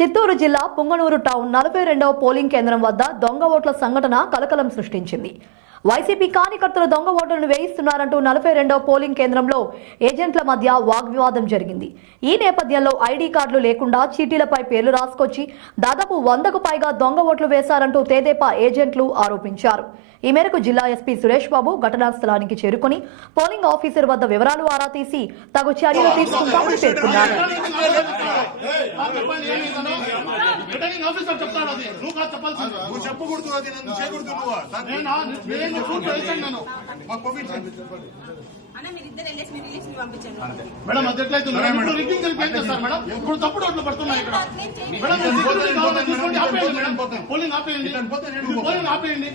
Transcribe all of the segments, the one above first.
చిత్తూరు జిల్లా Punganur town 42వ polling కేంద్రం వద్ద దొంగ ఓట్ల సంఘటన కలకలం సృష్టించింది. వైసీపీ కార్యకర్తలు దొంగ ఓట్లను వేయిస్తున్నారంటూ 42వ పోలింగ్ కేంద్రంలో ఏజెంట్ల మధ్య వాగ్వివాదం జరిగింది. ఈ నేపథ్యంలో ఐడీ కార్డులు లేకుండా చీటీలపై పేర్లు రాసుకొచ్చి దాదాపు 100కు పైగా దొంగ ఓట్లు వేశారంటూ తెదేపా ఏజెంట్లు ఆరోపించారు. ఈ మేరకు జిల్లా ఎస్పీ సురేష్ బాబు ఘటనా స్థలానికి చేరుకుని పోలింగ్ ఆఫీసర్ వద్ద వివరాలు ఆరా తీసి తగు చర్యలు తీసుకుంటామని పేర్కొన్నారు. మేడం అది ఎట్లయితే రిగ్గింగ్ చేస్తారు మేడం. ఇప్పుడు తప్పుడు ఓట్లు పడుతున్నాయి ఇక్కడ. పోలింగ్ ఆపేయండి, పోలింగ్ ఆపేయండి.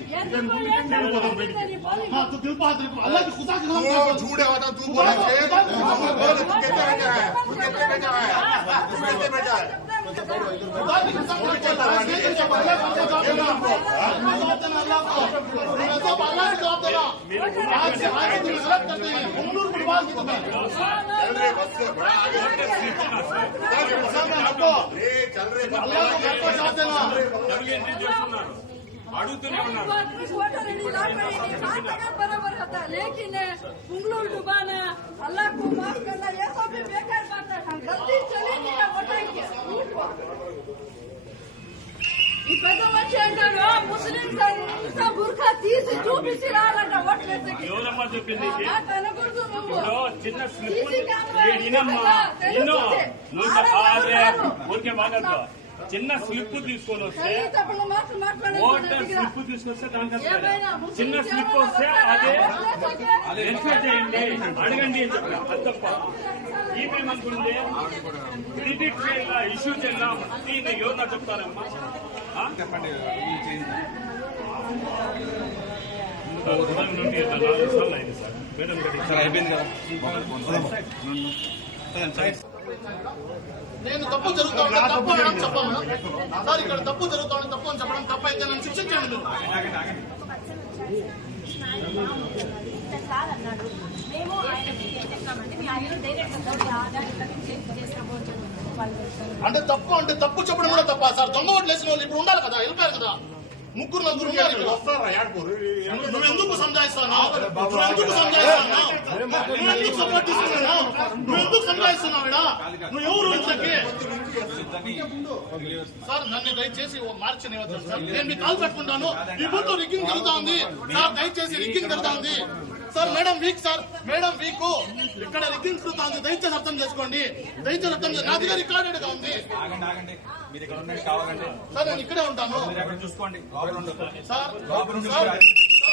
అల్లాకి लेकिन पुंगलूर डुबाना अल्लाह को माफ करना ये सब भी बेकार बात है. हम गलती चलेगी ना वोटेंगे. ఈ పెద్ద మనిషి అంటారు ముస్లిం బుర్ఖా తీసి చూపించి రాలంట ఓట్లు వేసేకి. ఎవరమ్మా చెప్పింది? అనకూడదు నువ్వు. చిన్న స్లిప్ ఊరికే మాట్లాడుకో. చిన్న స్లిప్ తీసుకొని వస్తే ఓటర్ స్లిప్ తీసుకొస్తే దానికి చిన్న స్లిప్ వస్తే అదే వెరిఫై చేయండి, అడగండి అని చెప్పి అది తప్ప. ఈమెమనుకుంది క్రెడిట్ చేయాలా, ఇష్యూ చేయాలా, దీన్ని ఎవరు చెప్తారమ్మా? చెప్పండి. నుండి 4 సార్లు అయింది సార్. మేడం సార్ అయిపోయింది కదా. నేను తప్పు జరుగుతాను తప్పు అనడం చెప్పాను సార్. ఇక్కడ తప్పు జరుగుతాను తప్పు అని చెప్పడం తప్ప అయితే నన్ను శిక్షించండి. అంటే తప్పు చెప్పడం కూడా తప్ప సార్. దొంగ ఓట్లు వేసిన వాళ్ళు ఇప్పుడు ఉండాలి కదా, వెళ్ళిపోయారు కదా. 3-4 నువ్వు ఎందుకు సంజాయిస్తాను? నువ్వెందుకు సపోర్ట్ తీసుకున్నావు? నువ్వెందుకు సంజాయిస్తున్నావు? నువ్వు ఎవరు ఇంతకి? సార్ నన్ను దయచేసి మార్చనివ్వద్దు సార్. నేను మీ కాల్ పెట్టుకుంటాను. ఈ బూత్ రిగ్గింగ్ జరుగుతా ఉంది సార్. దయచేసి రిగ్గింగ్ జరుగుతా ఉంది sir. Madam week sir, madam week. ఇక్కడ రిగ్గింగ్ జరుగుతా ఉంది. దయచేసి అర్థం చేసుకోండి, దయచేసి అర్థం చేసుకోండి. నా దగ్గర రికార్డెడ్ గా ఉంది సార్. నేను ఇక్కడే ఉంటాను సార్.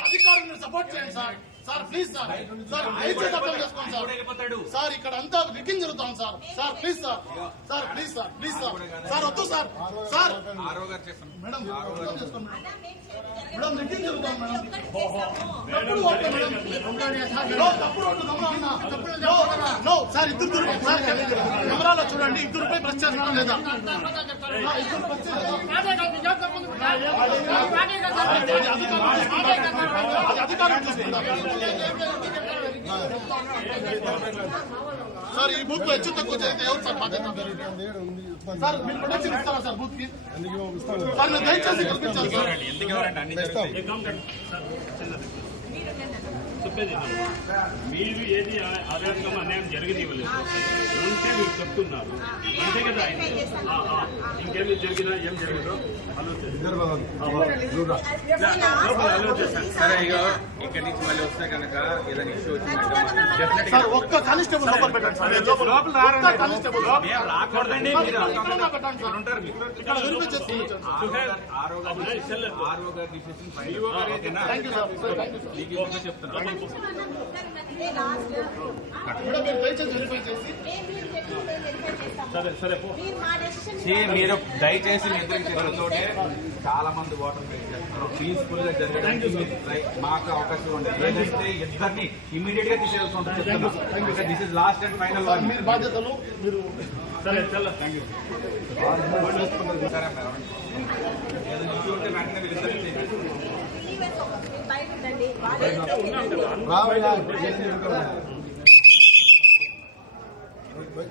అధికారులను సపోర్ట్ చేయండి sir. Sir please sir, sir దయచేసి అర్థం చేసుకోండి సార్. సార్ ఇక్కడ అంతా రిగ్గింగ్ జరుగుతాం sir. Sir please sir, sir please sir, please sir. Sir వద్దు సార్. సార్ మేడం అర్థం చేసుకోండి మేడం. రిగ్గింగ్ జరుగుతాం మేడం. సార్ ఇద్దరు సార్ కెమెరాలో చూడండి. ఇద్దరుపై ప్రెస్ చేస్తున్నాం లేదా? అధికారం సార్. ఈ బూత్ లో హెచ్చు తక్కువ జరిగితే ఎవరు సార్ బాధ్యత? సార్ మీరు ప్రొటెక్షన్ ఇస్తారా సార్ బూత్ కి? సార్ మీరు దయచేసి కల్పించాలి సార్. చెప్పేది మీరు ఏది అరాచకం అన్యాయం జరిగింది ఇవ్వలేదు ఉంటే మీరు చెప్తున్నారు అంతే కదా. ఇంకేమి జరిగినా ఏం జరగదు సరే. ఇక ఇక్కడి నుంచి మళ్ళీ వస్తే కనుక ఏదైనా ఇష్యూ వచ్చిందంటే సార్ ఒక్క కానిస్టేబుల్ లోపల పెట్టండి సార్. కానిస్టేబుల్ రాకూడదండి. ఇక్కడ వెరిఫై చేసుకుని ఆర్ఓ గారు చెప్తున్నారు. మీరు దయచేసి నిద్రకి చాలా మంది ఓటర్ పీస్ఫుల్ గా జరగడానికి మాకు అవకాశం ఉండదు. ఏదంటే ఇద్దరిని ఇమీడియట్ గా తీసేయాల్సి ఉంటుంది. This is last and final బాధ్యతలు మీరు. సరే థ్యాంక్ యూ. సరే మేడం. ఏదైనా ఇష్యూ ఉంటే వెంటనే వీళ్ళిద్దరిని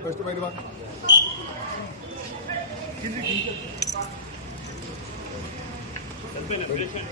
ఫస్ట్ బయట పేషెంట్